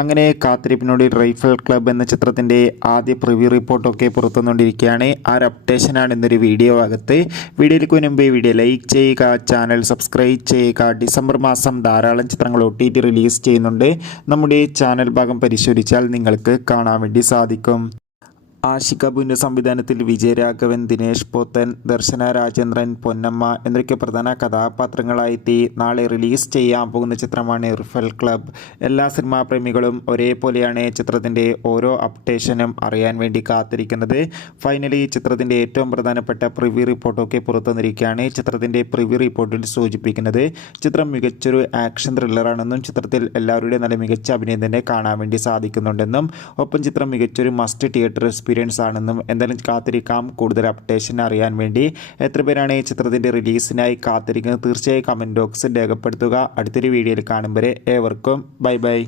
അങ്ങനെ കാത്തിരിപ്പിനൊടുവിൽ rifle club എന്ന ചിത്രത്തിൻ്റെ ആദ്യ പ്രിവ്യൂ റിപ്പോർട്ടൊക്കെ പുറത്തുവന്നുകൊണ്ടിരിക്കുകയാണ്. ആ ഒരു അപ്ഡേഷനാണ് ഇന്നൊരു വീഡിയോ ഭാഗത്ത്. വീഡിയോയിലേക്ക് മുൻപ് വീഡിയോ ലൈക്ക് ചെയ്യുക, ചാനൽ സബ്സ്ക്രൈബ് ചെയ്യുക. ഡിസംബർ മാസം ധാരാളം ചിത്രങ്ങൾ OTT റിലീസ് ചെയ്യുന്നുണ്ട്. നമ്മുടെ ചാനൽ ഭാഗം പരിശോധിച്ചാൽ നിങ്ങൾക്ക് കാണാൻ വേണ്ടി സാധിക്കും. ആഷിഖ് അബുവിൻ്റെ സംവിധാനത്തിൽ വിജയരാഘവൻ, ദിനേശ് പോത്തൻ, ദർശന രാജേന്ദ്രൻ, പൊന്നമ്മ എന്നൊക്കെ പ്രധാന കഥാപാത്രങ്ങളായെത്തി നാളെ റിലീസ് ചെയ്യാൻ പോകുന്ന ചിത്രമാണ് റൈഫിൾ ക്ലബ്ബ്. എല്ലാ സിനിമാ പ്രേമികളും ഒരേപോലെയാണ് ചിത്രത്തിൻ്റെ ഓരോ അപ്ഡേഷനും അറിയാൻ വേണ്ടി കാത്തിരിക്കുന്നത്. ഫൈനലി ചിത്രത്തിൻ്റെ ഏറ്റവും പ്രധാനപ്പെട്ട പ്രിവ്യൂ റിപ്പോർട്ടൊക്കെ പുറത്തുവന്നിരിക്കുകയാണ്. ചിത്രത്തിൻ്റെ പ്രിവ്യൂ റിപ്പോർട്ടിൽ സൂചിപ്പിക്കുന്നത് ചിത്രം മികച്ചൊരു ആക്ഷൻ ത്രില്ലറാണെന്നും ചിത്രത്തിൽ എല്ലാവരുടെയും നല്ല മികച്ച അഭിനയം തന്നെ കാണാൻ വേണ്ടി സാധിക്കുന്നുണ്ടെന്നും ഒപ്പം ചിത്രം മികച്ചൊരു മസ്റ്റ് തിയേറ്റർ എക്സ്പീരിയൻസ് ആണെന്നും എന്തായാലും കാത്തിരിക്കാം. കൂടുതൽ അപ്ഡേഷൻ അറിയാൻ വേണ്ടി എത്ര പേരാണ് ഈ ചിത്രത്തിൻ്റെ റിലീസിനായി കാത്തിരിക്കുന്നത് തീർച്ചയായും കമൻറ്റ് ബോക്സിൽ രേഖപ്പെടുത്തുക. അടുത്തൊരു വീഡിയോയിൽ കാണും വരെ ഏവർക്കും ബൈ ബൈ.